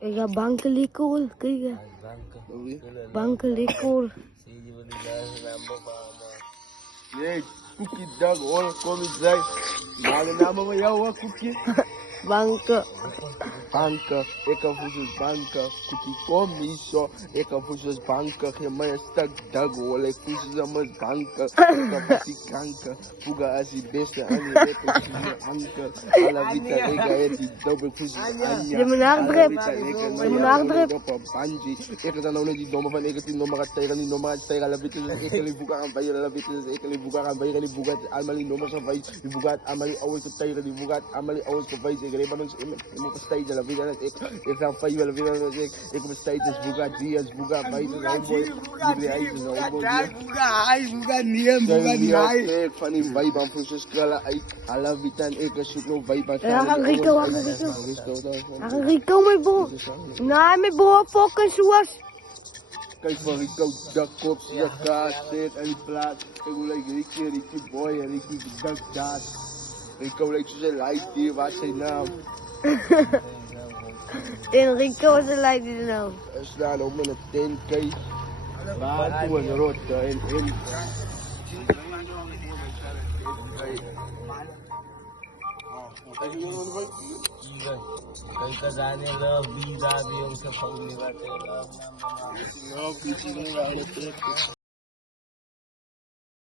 Kaya bangka likol. Kaya bangka likol. Hey, cookie dog, all come inside. Nama mayawa cookie. Bangka. Banka, eka fusus banka, cookie komiso, eka fusus banka, gemaya stak dag, ole fusus amas banka, eka fusi kanka, fuga asi beste ani eka fusus anka, ala vita ega eti double fusus anya, Limonadrip. limonadrip, banji, eka dan nou die domme van eka die nummer tegen die nummer tegen ala vita eka li fuga aan bij ala vita eka li fuga aan bij die fuga almal die nummers van die fuga almal die oude tegen die fuga almal die oude van bij eka hebben ons in stage la vida ik ga van je vida ik op stage is buga dias buga bij de homeboy die hij is homeboy buga niem buga niem van die vibe aan voor skala uit ala vita ik zoek nog vibe Ja, Rico. Rico mijn boer. Nee, mijn boer fokken zoals. Kijk van Rico dak kop dak kaart zit en die plaat ik wil Ricky boy en Ricky dak daar Rico lijkt zo zijn lijst hier waar zijn naam En Rico is een leider nou. Er staan ook met een 10k. Waar toe een rotte en in. कहीं का जाने love visa भी उनसे फोन नहीं करते